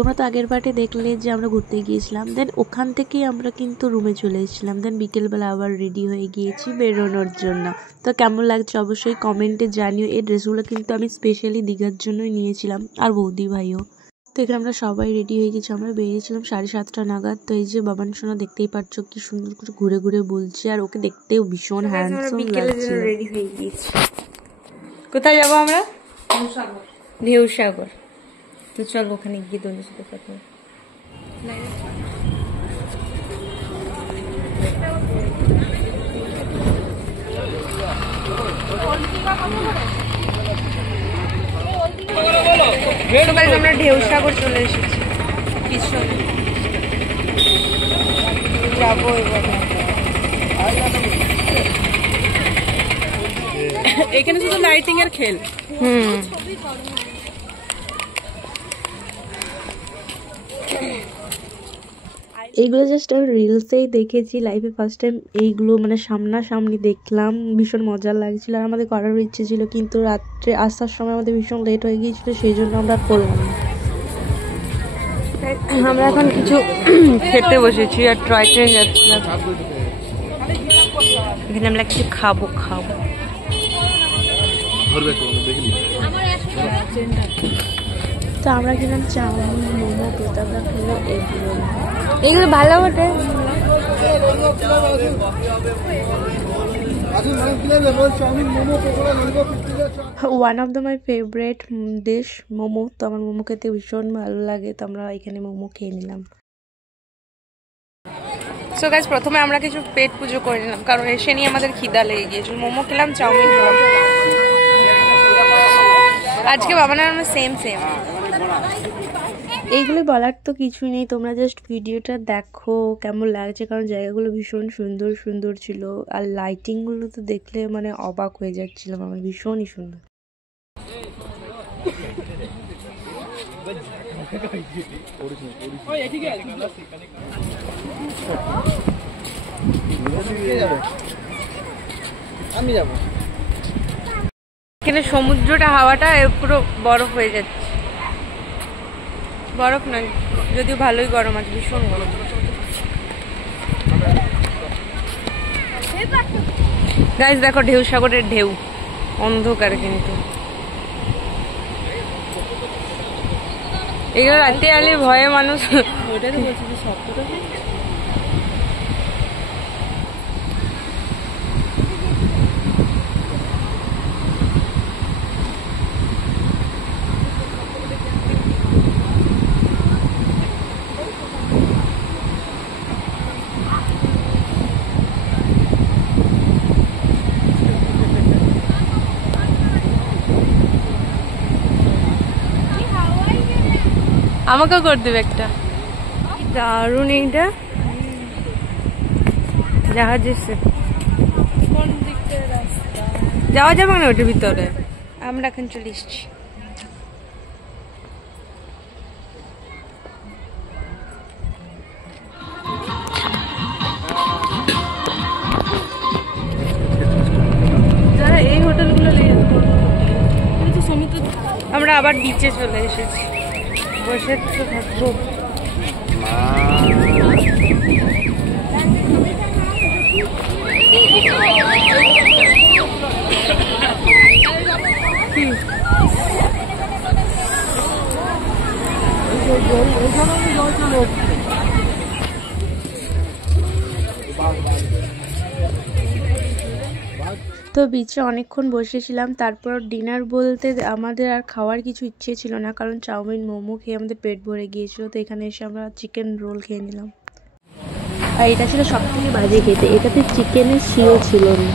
তোমরা তো আগের পার্টে দেখলে যে আমরা ঘুরতে গিয়েছিলাম, দেন ওখান থেকেই আমরা কিন্তু রুমে চলে এসেছিলাম। দেন বিকেলবেলা আবার রেডি হয়ে গিয়েছি বেরোনোর জন্য। তো কেমন লাগছে অবশ্যই কমেন্টে জানিও। এই ড্রেসগুলো কিন্তু আমি স্পেশালি দীঘার জন্যই নিয়েছিলাম, আর বৌদি ভাইও। তো এখানে আমরা সবাই রেডি হয়ে গেছি, আমরা বেরিয়েছিলাম 7:30 নাগাদ। তো এই যে বাবান সোনা দেখতেই পাচ্ছ কি সুন্দর করে ঘুরে ঘুরে বলছে, আর ওকে দেখতেও ভীষণ হ্যান্ডসাম লাগছে। রেডি হয়ে গিয়েছি। কোথায় যাবো আমরা? ঢেউসাগর। তো চলো ওখানে গিয়ে দোলের সাথে কথা। আমরা ঢেউসাগর চলে এসেছি, পিছনে যাবো এবার। এখানে শুধু লাইটিং এর খেল। এইগুলো জাস্ট আমি রিলসেই দেখেছি, লাইফে ফার্স্ট টাইম এইগুলো মানে সামনাসামনি দেখলাম, ভীষণ মজা লাগছিল। আর আমাদের করার ইচ্ছে ছিল, কিন্তু রাত্রে আসার সময় আমাদের ভীষণ লেট হয়ে গিয়েছিল, সেই জন্য আমরা করলাম। আমরা এখন কিছু খেতে বসেছি আর টয় ট্রেন যাচ্ছিলাম, এখানে আমরা কিছু খাবো। তো আমরা কিনলাম চাউমিন, মোমো, প্রতাপরা খেলো এগুলো ভালো বটে। One of the my favourite dish momo. তো আমার মোমো খেতে ভীষণ ভালো লাগে, তো আমরা এখানে মোমো খেয়ে নিলাম। সো গাইস, প্রথমে আমরা কিছু পেট পুজো করে নিলাম, কারণ এসে নিয়ে আমাদের খিদা লেগে গিয়েছিল। মোমো খেলাম, চাউমিন খেলাম। আজকে বাবানের আমরা সেম। এইগুলো বলার তো কিছুই নেই, তোমরা জাস্ট ভিডিওটা দেখো কেমন লাগছে, কারণ জায়গাগুলো ভীষণ সুন্দর সুন্দর ছিল। আর লাইটিংগুলো তো দেখলে মানে অবাক হয়ে যাচ্ছিলাম, আমার ভীষণই সুন্দর। আমি যাব। এখানে সমুদ্রটা হাওয়াটা পুরো বরফ হয়ে যাচ্ছে, বরফ নয় যদিও ভালোই গরম আছে, ভীষণ গরম। গাইস দেখো ঢেউসাগরের ঢেউ, অন্ধকার কিন্তু এগুলো রাতে আলে ভয়ে মানুষ। ওইটাই তো বলছি যে সবটা আমাকেও করে দেবে একটা। দারুণ এইটা, জাহাজ এসে যাওয়া যাবে না ওটার ভিতরে। আমরা এখন চলে এসছি। যারা এই হোটেলগুলো আমরা আবার বিচে চলে এসেছি, বসে তো থাকবো। তো বিচে অনেকক্ষণ বসেছিলাম, তারপর ডিনার বলতে আমাদের আর খাওয়ার কিছু ইচ্ছে ছিল না, কারণ চাউমিন মোমো খেয়ে আমাদের পেট ভরে গিয়েছিল। তো এখানে এসে আমরা চিকেন রোল খেয়ে নিলাম, আর এটা ছিল সব থেকে বাজে খেতে, এটাতে চিকেনের শিও ছিল না।